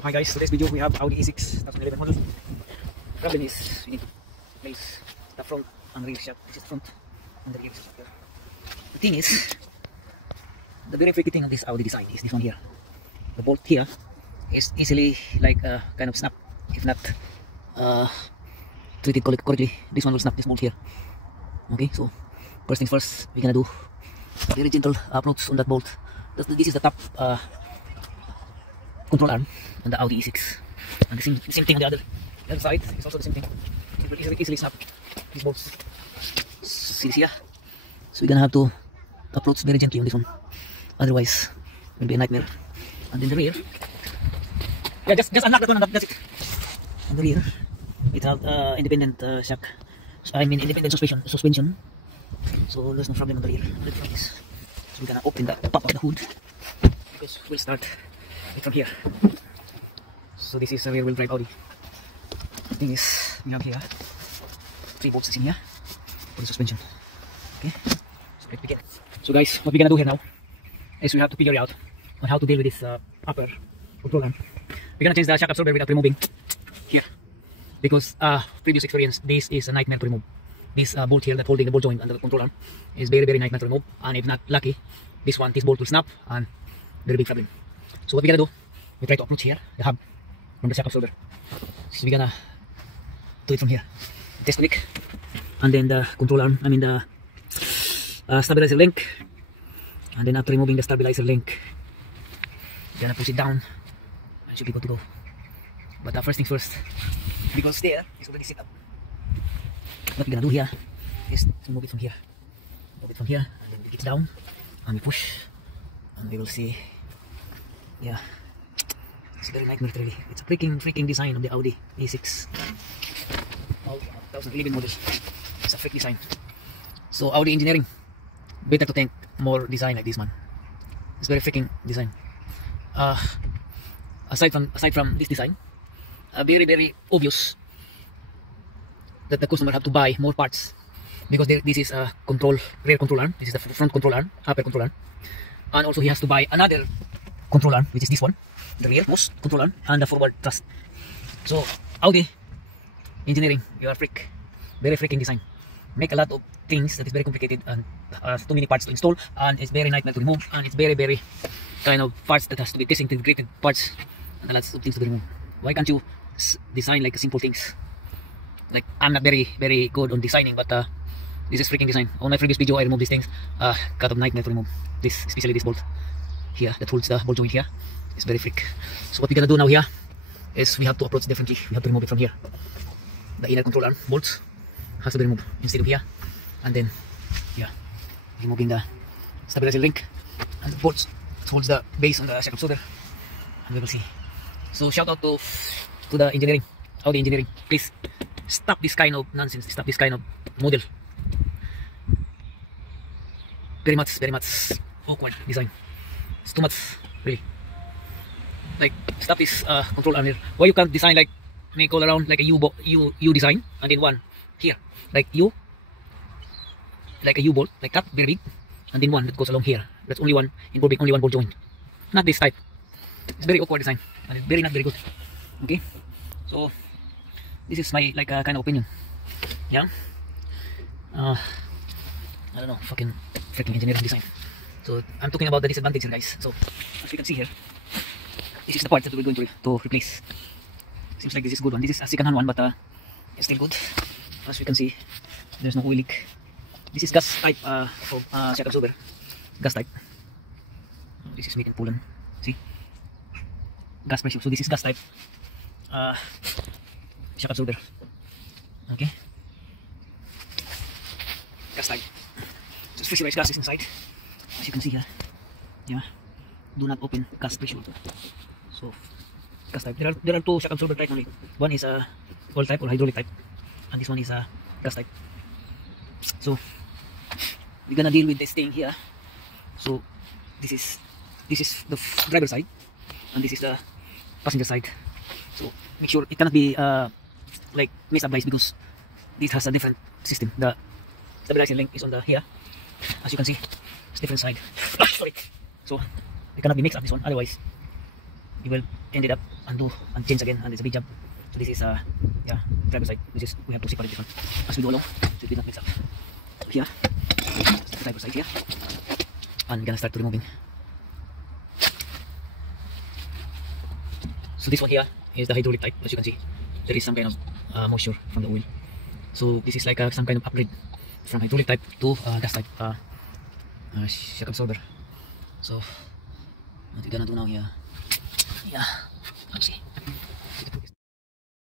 So hi guys, today's video we have Audi A6 2011 model. Problem is we need to place the front and rear shock. This is front and the rear shock here. The thing is, the very tricky thing of this Audi design is this one here. The bolt here is easily like kind of snap if not treated correctly. This one will snap this bolt here. Okay, so first things first, we're gonna do a very gentle approach on that bolt. This is the top control arm on the Audi A6, and the same thing on the other side is also the same thing. It will easily snap these bolts. See this here? So we're gonna have to approach very gently on this one, otherwise it will be a nightmare. And then the rear, yeah, just unlock that one, and that's it. On the rear, it has independent shock. I mean independent suspension. So there's no problem on the rear. Let's try this. So we're gonna open the top of the hood because we'll start it from here. So this is a rear wheel drive Audi. The thing is, we have here 3 bolts in here for the suspension. Okay, so let's begin. So guys, what we're gonna do here now is we have to figure out on how to deal with this upper control arm. We're gonna change the shock absorber without removing here, because previous experience, this is a nightmare to remove. This bolt here that holding the ball joint under the control arm is very nightmare to remove, and if not lucky, this bolt will snap and very big problem. So what we're gonna do, we try to approach here the hub from the shock absorber. So we're gonna do it from here. Test click, and then the control arm, I mean the stabilizer link, and then after removing the stabilizer link, we're gonna push it down and should be good to go. But first things first, because there is already set up. What we're gonna do here is to move it from here. Move it from here, and then it down, and we push, and we will see. Yeah, it's very nightmare really. It's a freaking design of the Audi A6 2011 model. It's a freak design. So Audi engineering, better to think more design like this one. It's very freaking design. Aside from this design, very obvious that the customer have to buy more parts, because this is a rear control arm, this is the front control arm, upper control arm, and also he has to buy another control arm, which is this one, the rearmost control arm, and the forward thrust. So Audi engineering, you are very freaking design. Make a lot of things that is very complicated and too many parts to install, and it's very nightmare to remove, and it's very kind of parts that has to be disintegrated parts, and lots of things to be removed. Why can't you design like simple things? Like, I'm not very good on designing, but this is freaking design. On my previous video I removed these things, kind of nightmare to remove. This, especially this bolt here that holds the ball joint here, is very freak. So what we're gonna do now here is we have to approach differently. We have to remove it from here. The inner control arm bolts has to be removed instead of here, and then yeah, removing the stabilizer link and the bolts that holds the base on the shock absorber, and we will see. So shout out to the engineering, Audi engineering, please stop this kind of nonsense, stop this kind of model. Very much awkward design. It's too much really. Like, stop this control arm here. Why you can't design like make all around like a U design, and then one here like U, like a U bolt like that, very big, and then one that goes along here. That's only one involving only one ball joint. Not this type. It's very awkward design, and it's not very good. Okay, so this is my like kind of opinion. Yeah. I don't know, freaking engineering design. So I'm talking about the disadvantage here, guys. So as you can see here, this is the part that we're going to replace. Seems like this is a good one. This is a second-hand one, but it's still good. As you can see, there's no oil leak. This is gas type of shock absorber. Gas type. This is made in Poland. See? Gas pressure. So this is gas type shock absorber. Okay? Gas type. Just pressurized gas is inside. As you can see here. Yeah. Do not open gas pressure. So gas type. There are 2 shock absorber type only. One is a oil type or hydraulic type, and this one is a gas type. So we're gonna deal with this thing here. So this is the driver side, and this is the passenger side. So make sure it cannot be like messed up, guys, because this has a different system. The stabilizing link is on the here, as you can see. It's different side. Sorry. So it cannot be mixed up, this one, otherwise you will ended up undo and change again, and it's a big job. So this is yeah, driver side, which is we have to separate this one as we go along so it will not mix up. So here, that's the driver side here, and we're gonna start to removing. So this one here is the hydraulic type. As you can see, there is some kind of moisture from the oil. So this is like some kind of upgrade from hydraulic type to gas type shock absorber. So what we're gonna do now here, yeah, let's see.